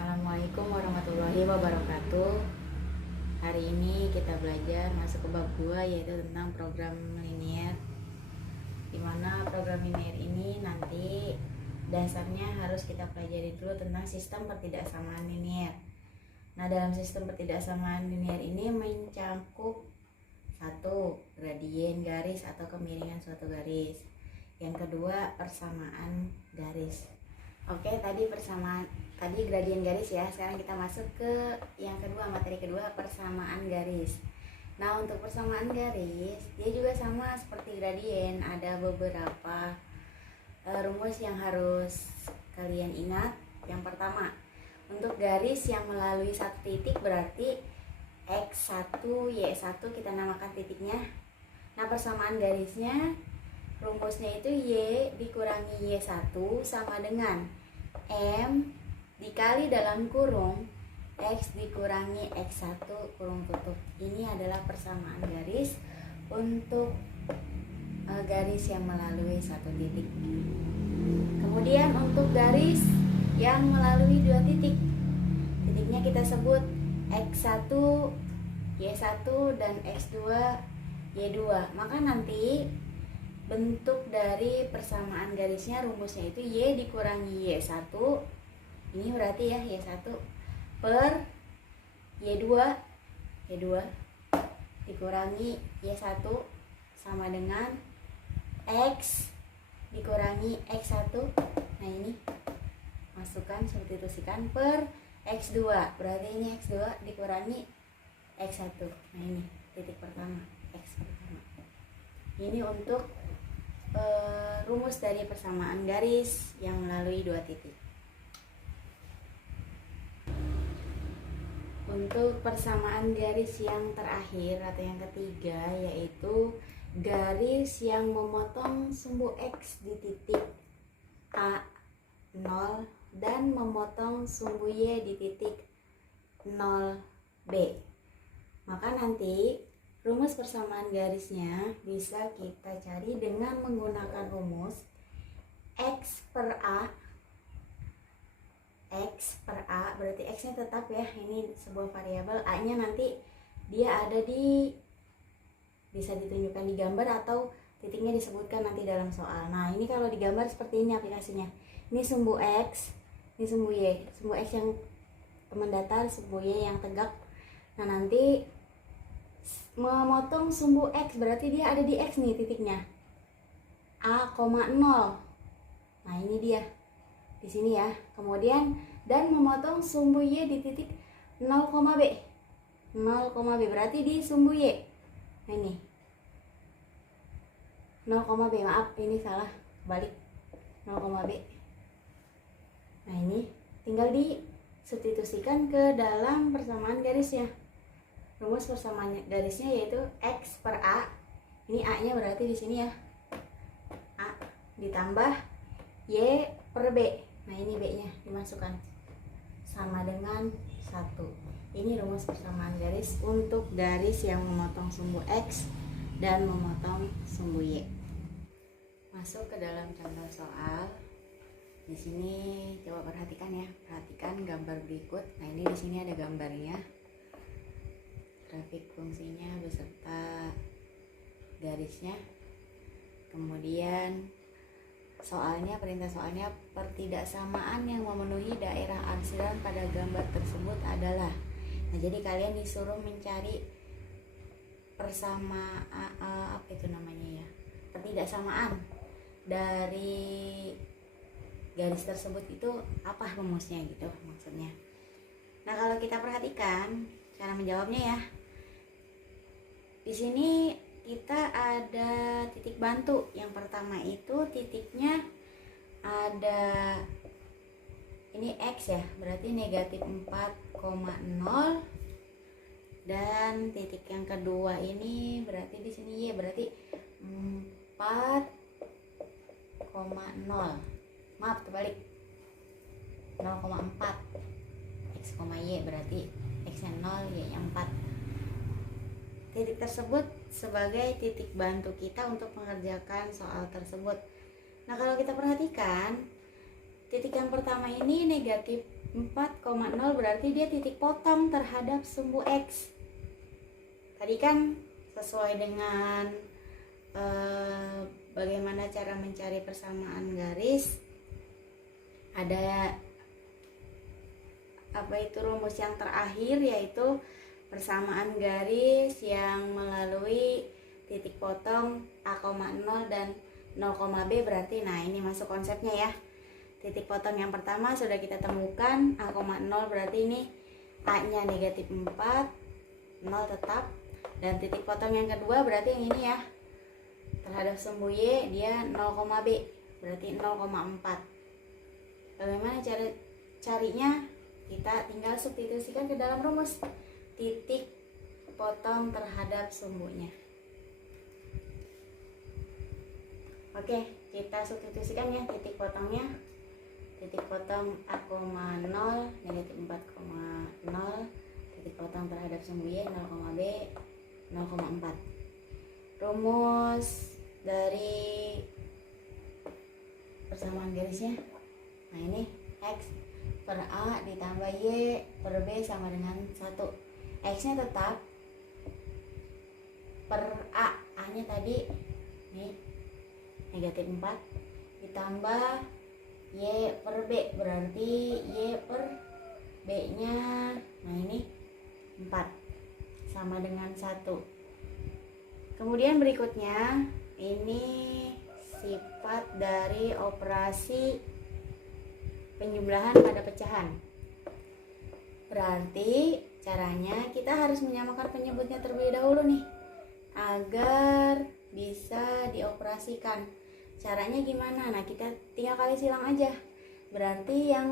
Assalamualaikum warahmatullahi wabarakatuh. Hari ini kita belajar masuk ke bab 2, yaitu tentang program linier. Dimana program linier ini nanti dasarnya harus kita pelajari dulu tentang sistem pertidaksamaan linier. Nah, dalam sistem pertidaksamaan linier ini mencakup satu, gradien garis atau kemiringan suatu garis. Yang kedua, persamaan garis. Oke, tadi gradien garis ya. Sekarang kita masuk ke yang kedua, materi kedua, persamaan garis. Nah, untuk persamaan garis, dia juga sama seperti gradien. Ada beberapa rumus yang harus kalian ingat. Yang pertama, untuk garis yang melalui satu titik berarti X1, Y1 kita namakan titiknya. Nah, persamaan garisnya, rumusnya itu Y dikurangi Y1 sama dengan M dikali dalam kurung X dikurangi X1 kurung tutup. Ini adalah persamaan garis untuk garis yang melalui satu titik. Kemudian untuk garis yang melalui dua titik, titiknya kita sebut X1 Y1 dan X2 Y2. Maka nanti bentuk dari persamaan garisnya, rumusnya itu Y dikurangi Y1. Ini berarti ya Y1 per Y2 dikurangi Y1 sama dengan X dikurangi X1. Nah, ini masukkan, substitusikan per X2. Berarti ini X2 dikurangi X1. Nah, ini titik pertama, X pertama. Ini untuk rumus dari persamaan garis yang melalui dua titik. Untuk persamaan garis yang terakhir atau yang ketiga, yaitu garis yang memotong sumbu X di titik A 0 dan memotong sumbu Y di titik 0B. Maka nanti rumus persamaan garisnya bisa kita cari dengan menggunakan rumus X per A. X per A berarti X nya tetap ya, ini sebuah variabel. A nya nanti dia ada di, bisa ditunjukkan di gambar atau titiknya disebutkan nanti dalam soal. Nah, ini kalau digambar seperti ini aplikasinya. Ini sumbu X, ini sumbu Y. Sumbu X yang mendatar, sumbu Y yang tegak. Nah, nanti memotong sumbu X berarti dia ada di X nih titiknya A, 0. Nah, ini dia di sini ya. Kemudian dan memotong sumbu Y di titik 0, B. 0, B berarti di sumbu Y. Nah, ini 0, B. Maaf, ini salah, balik 0, B. Nah, ini tinggal disubstitusikan ke dalam persamaan garisnya. Rumus persamaan garisnya yaitu X per A. Ini A-nya berarti di sini ya. A ditambah Y per B. Nah, ini B-nya dimasukkan sama dengan 1. Ini rumus persamaan garis untuk garis yang memotong sumbu X dan memotong sumbu Y. Masuk ke dalam contoh soal. Di sini coba perhatikan ya. Perhatikan gambar berikut. Nah, ini di sini ada gambarnya. Grafik fungsinya beserta garisnya. Kemudian soalnya, perintah soalnya, pertidaksamaan yang memenuhi daerah arsiran pada gambar tersebut adalah. Nah, jadi kalian disuruh mencari apa itu namanya ya, pertidaksamaan dari garis tersebut itu apa rumusnya gitu maksudnya. Nah, kalau kita perhatikan cara menjawabnya ya. Di sini kita ada titik bantu. Yang pertama itu titiknya ada ini X ya, berarti negatif 4,0. Dan titik yang kedua ini berarti di sini Y, berarti 4,0. Maaf, terbalik. 0,4. X, Y berarti X nya 0, Y nya 4. Titik tersebut sebagai titik bantu kita untuk mengerjakan soal tersebut. Nah, kalau kita perhatikan, titik yang pertama ini negatif 4,0 berarti dia titik potong terhadap sumbu X. Tadi kan sesuai dengan bagaimana cara mencari persamaan garis, ada rumus yang terakhir, yaitu persamaan garis yang melalui titik potong A,0 dan 0,B berarti, nah ini masuk konsepnya ya. Titik potong yang pertama sudah kita temukan, A,0 berarti ini A-nya negatif 4, 0 tetap. Dan titik potong yang kedua berarti yang ini ya, terhadap sumbu Y dia 0,B berarti 0,4. Bagaimana cara carinya? Kita tinggal substitusikan ke dalam rumus titik potong terhadap sumbunya. Oke, kita substitusikan ya titik potongnya. Titik potong A,0 negatif 4,0, titik potong terhadap sumbu Y 0,B 0,4. Rumus dari persamaan garisnya, nah ini X per A ditambah Y per B sama dengan 1. X nya tetap per A nya tadi nih negatif 4 ditambah Y per B berarti Y per B nya, nah ini 4 sama dengan 1. Kemudian berikutnya ini sifat dari operasi penjumlahan pada pecahan. Berarti caranya kita harus menyamakan penyebutnya terlebih dahulu nih, agar bisa dioperasikan. Caranya gimana? Nah kita tinggal kali silang aja. Berarti yang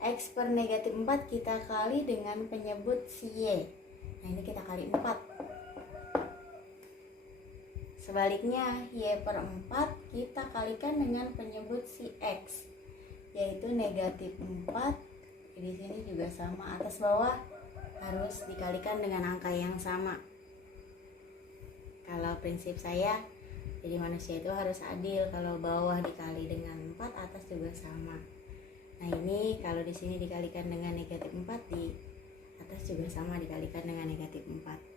X per negatif 4 kita kali dengan penyebut si Y. Nah ini kita kali 4. Sebaliknya Y per 4 kita kalikan dengan penyebut si X, yaitu negatif 4. Di sini juga sama, atas bawah harus dikalikan dengan angka yang sama. Kalau prinsip saya, jadi manusia itu harus adil. Kalau bawah dikali dengan 4, atas juga sama. Nah ini kalau di sini dikalikan dengan negatif 4, di atas juga sama dikalikan dengan negatif 4.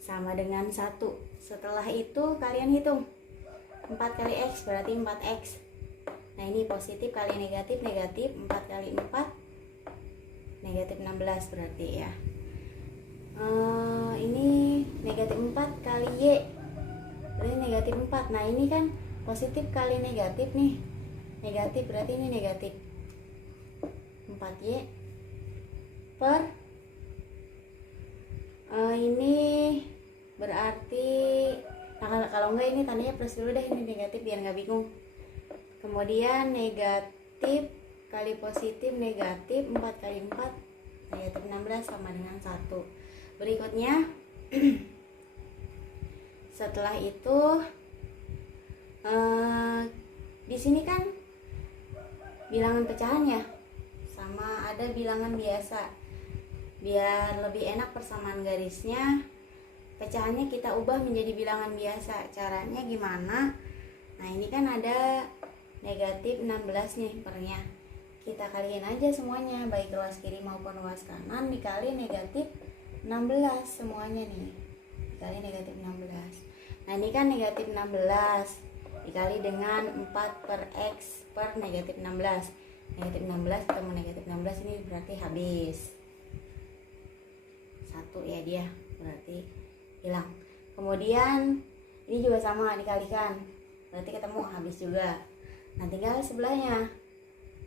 Sama dengan 1. Setelah itu kalian hitung 4 kali X berarti 4X. Nah ini positif kali negatif, negatif 4 kali 4 negatif 16 berarti ya. Ini negatif 4 kali Y berarti negatif 4. Nah ini kan positif kali negatif nih, negatif berarti ini negatif 4Y per ini berarti, nah kalau enggak ini tandanya plus dulu deh, ini negatif biar nggak bingung. Kemudian negatif kali positif negatif 4 kali 4 negatif 16 sama dengan 1. Berikutnya setelah itu di sini kan bilangan pecahan ya, sama ada bilangan biasa. Biar lebih enak persamaan garisnya, pecahannya kita ubah menjadi bilangan biasa. Caranya gimana? Nah ini kan ada negatif 16 nih pernya, kita kaliin aja semuanya, baik ruas kiri maupun ruas kanan dikali negatif 16 semuanya nih, dikali negatif 16. Nah ini kan negatif 16 dikali dengan 4 per X per negatif 16. Negatif 16 ketemu negatif 16, ini berarti habis 1 ya, dia berarti hilang. Kemudian ini juga sama dikalikan, berarti ketemu habis juga. Nah tinggal sebelahnya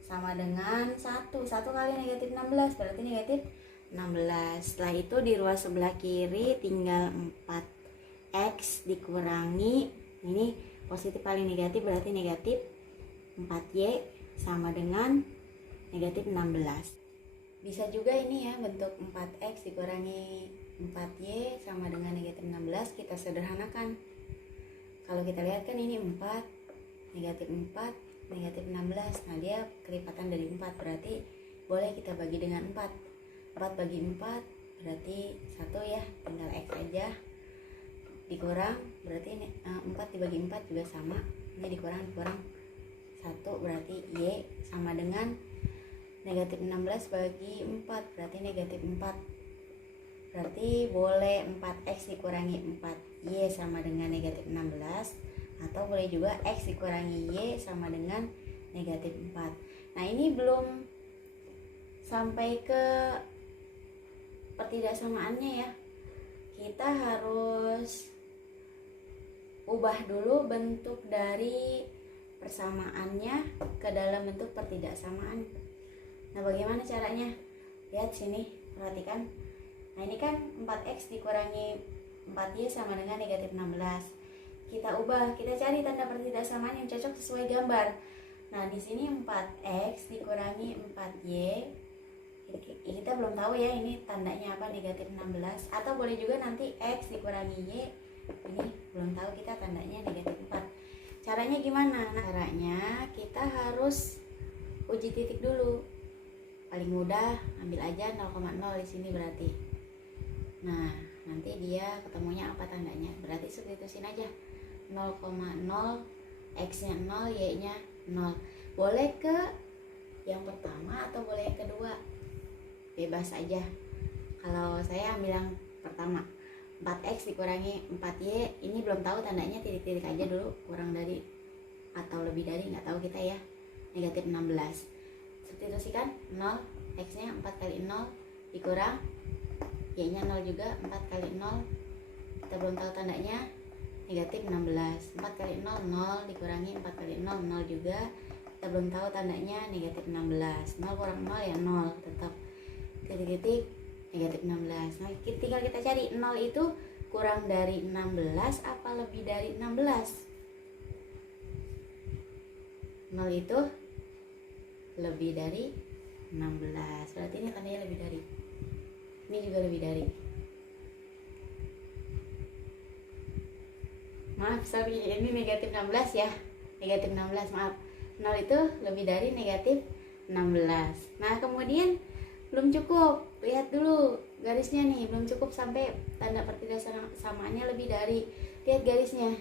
sama dengan 1 kali negatif 16 berarti negatif 16. Setelah itu di ruas sebelah kiri tinggal 4X dikurangi, ini positif kali negatif berarti negatif 4Y sama dengan negatif 16. Bisa juga ini ya, bentuk 4X dikurangi 4Y sama dengan negatif 16, kita sederhanakan. Kalau kita lihat kan ini 4, negatif 4, negatif 16. Nah dia kelipatan dari 4, berarti boleh kita bagi dengan 4. 4 bagi 4 berarti 1 ya, tinggal X aja. Dikurang berarti ini 4 dibagi 4 juga sama. Ini dikurang 1 berarti Y sama dengan Negatif 16 bagi 4 berarti negatif 4. Berarti boleh 4x dikurangi 4y sama dengan negatif 16, atau boleh juga x dikurangi y sama dengan negatif 4. Nah, ini belum sampai ke pertidaksamaannya ya. Kita harus ubah dulu bentuk dari persamaannya ke dalam bentuk pertidaksamaan. Nah, bagaimana caranya? Lihat sini, perhatikan. Nah, ini kan 4x dikurangi 4y sama dengan negatif 16. Kita ubah, kita cari tanda pertidaksamaan yang cocok sesuai gambar. Nah, di sini 4x dikurangi 4y. Kita belum tahu ya ini tandanya apa, negatif 16. Atau boleh juga nanti x dikurangi y. Ini belum tahu kita tandanya negatif 4. Caranya gimana? Nah, caranya kita harus uji titik dulu. Paling mudah ambil aja 0,0 di sini berarti. Nah, nanti dia ketemunya apa tandanya? Berarti substitusin aja. 0,0, x-nya 0, y-nya 0. Boleh ke yang pertama atau boleh yang kedua. Bebas aja. Kalau saya ambil yang pertama. 4x dikurangi 4y, ini belum tahu tandanya, titik-titik aja dulu, kurang dari atau lebih dari, nggak tahu kita ya. Negatif 16. Substitusikan 0, x-nya 4 kali 0 dikurang y-nya 0 juga, 4 kali 0 kita belum tahu tandanya, negatif 16. 4 kali 0, 0 dikurangi 4 kali 0, 0 juga, kita belum tahu tandanya, negatif 16. 0 kurang 0 ya 0, tetap titik-titik negatif 16. Nah, tinggal kita cari 0 itu kurang dari 16 apa lebih dari 16. 0 itu lebih dari 16, berarti ini tandanya lebih dari. Ini juga lebih dari. Maaf, sorry, ini negatif 16 ya. Negatif 16, maaf. 0 itu lebih dari negatif 16. Nah, kemudian belum cukup. Lihat dulu garisnya nih, belum cukup sampai tanda pertidaksamaannya lebih dari. Lihat garisnya.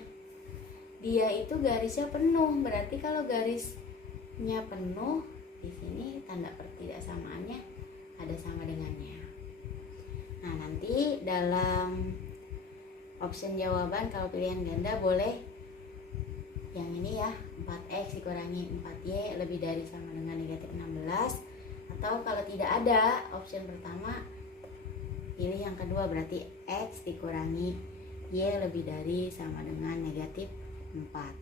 Dia itu garisnya penuh. Berarti kalau garisnya penuh, di sini tanda pertidaksamaannya ada sama dengannya. Nah, nanti dalam option jawaban kalau pilihan ganda boleh yang ini ya, 4x dikurangi 4y lebih dari sama dengan negatif 16. Atau kalau tidak ada option pertama, pilih yang kedua, berarti x dikurangi y lebih dari sama dengan negatif 4.